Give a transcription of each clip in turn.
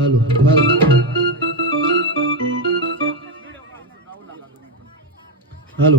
Hello hello hello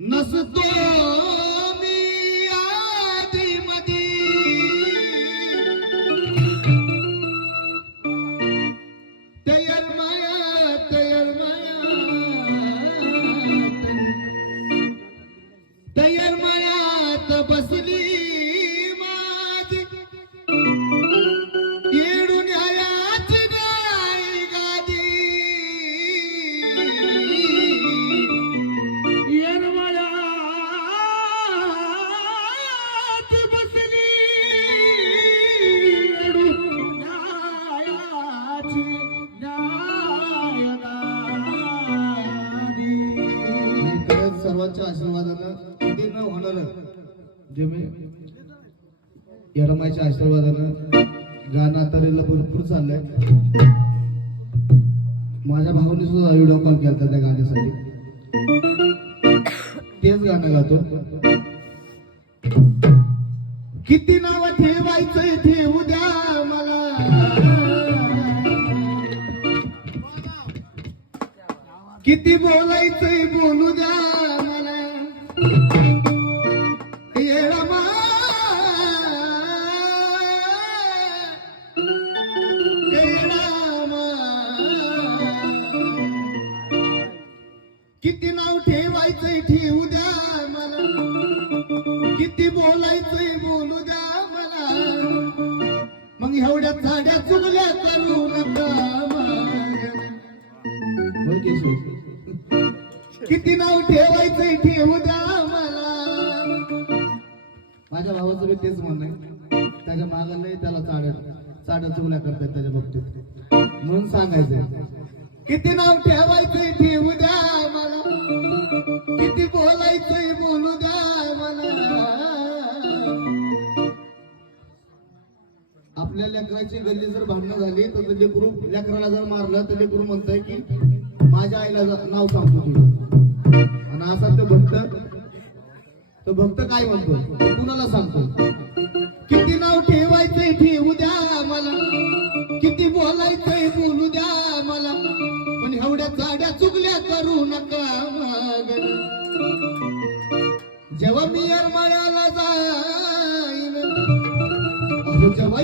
नसतो मी आधीमधी तयार मायात बसली माझी येडून आयाची गाई गादी सर्वांच्या आशीर्वादानं ते न होणार जे मी यरमाईच्या आशीर्वादानं गाणं तरीला भरपूर चाललंय. माझ्या भावाने सुद्धा व्हिडिओ कॉल केला त्या गाण्यासाठी. तेच गाणं गातो. किती नाव ठेवायचंय ठेवू द्या मला, किती बोलायचंय बोलू द्या मला. येळमा किती नाव ठेवायचंय ठेवू द्या मला, किती बोलायचंय बोलू द्या मला. मग एवढ्या झाड्या चुगल्या करू नका. किती नाव ठेवायचंय ठेवू द्या मला. माझ्या भावाचं बी तेच म्हणणं आहे. त्याच्या मागं नाही त्याला चाड्या चुगल्या करतात त्याच्या बाबतीत. म्हणून सांगायचंय किती नाव ठेवायचंय ठेवू द्या मला, किती बोलायचंय बोलू द्या मला. आपल्या लेकराची गल्ली जर भांडणं झाली तर लेकरू लेकराला जर मारलं तर लेकरू म्हणतंय की माझ्या आईला नाव सांगतो तुझं. आणि असा तो भक्त काय म्हणतो कुणाला सांगतो. किती नाव ठेवायचंय ठेवू द्या मला, किती बोलायचंय बोलू द्या मला. पण एवढ्या चाड्या चुगल्या करू नका मग. जेव्हा मी येरमाळ्याला जाईन, जेव्हा